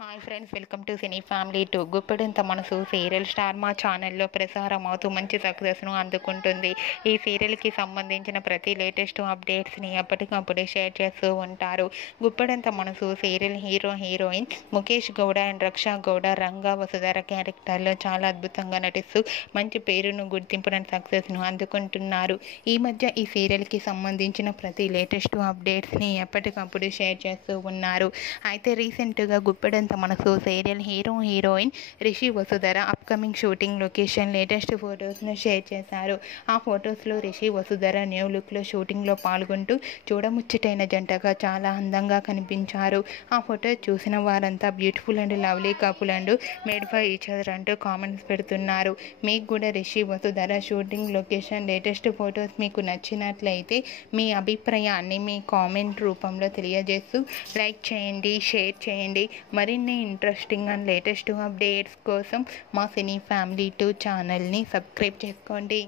Hi friends, welcome to cine family two. Guppedantha Manasu serial star మా ఛానల్లో ప్రసారం అవుతూ మంచి సక్సెస్ను అందుకుంటుంది. ఈ సీరియల్కి సంబంధించిన ప్రతి లేటెస్ట్ అప్డేట్స్ని ఎప్పటికప్పుడు షేర్ చేస్తూ ఉంటారు. Guppedantha Manasu serial heroine Mukesh Gowda and Raksha Gowda Ranga Vasudhara క్యారెక్టర్లో చాలా అద్భుతంగా నటిస్తూ మంచి పేరును, గుర్తింపును, సక్సెస్ను అందుకుంటున్నారు. ఈ మధ్య ఈ సీరియల్కి సంబంధించిన ప్రతి లేటెస్ట్ అప్డేట్స్ని ఎప్పటికప్పుడు షేర్ చేస్తూ ఉన్నారు. అయితే రీసెంట్గా Guppedantha Manasu serial heroine Rishi Vasudhara upcoming shooting location latest ఫొటోస్ను షేర్ చేశారు. ఆ ఫొటోస్లో రిషి వసుధర న్యూ లుక్లో షూటింగ్లో పాల్గొంటూ చూడముచ్చటైన జంటగా చాలా అందంగా కనిపించారు. ఆ ఫోటో చూసిన వారంతా beautiful and lovely couple and made for each other అంటూ కామెంట్స్ పెడుతున్నారు. మీకు కూడా Rishi Vasudhara shooting location latest photos మీకు నచ్చినట్లయితే మీ అభిప్రాయాన్ని మీ కామెంట్ రూపంలో తెలియజేస్తూ లైక్ చేయండి, షేర్ చేయండి. మరిన్ని ఇంట్రెస్టింగ్ అండ్ లేటెస్ట్ అప్డేట్స్ కోసం మా సినీ ఫ్యామిలీ 2 ఛానల్ని సబ్స్క్రైబ్ చేసుకోండి.